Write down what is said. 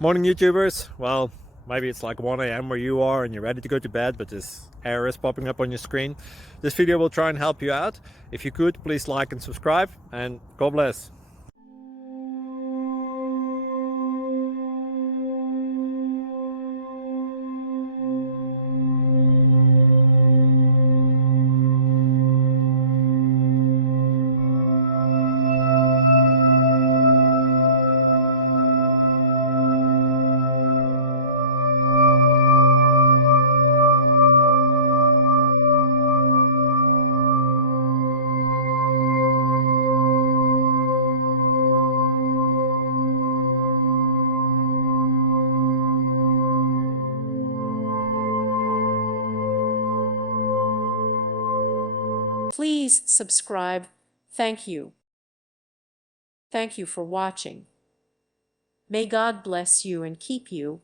Morning, YouTubers. Well, maybe it's like 1 a.m. where you are and you're ready to go to bed, but this error is popping up on your screen. This video will try and help you out. If you could, please like and subscribe, and God bless. Please subscribe. Thank you. Thank you for watching. May God bless you and keep you.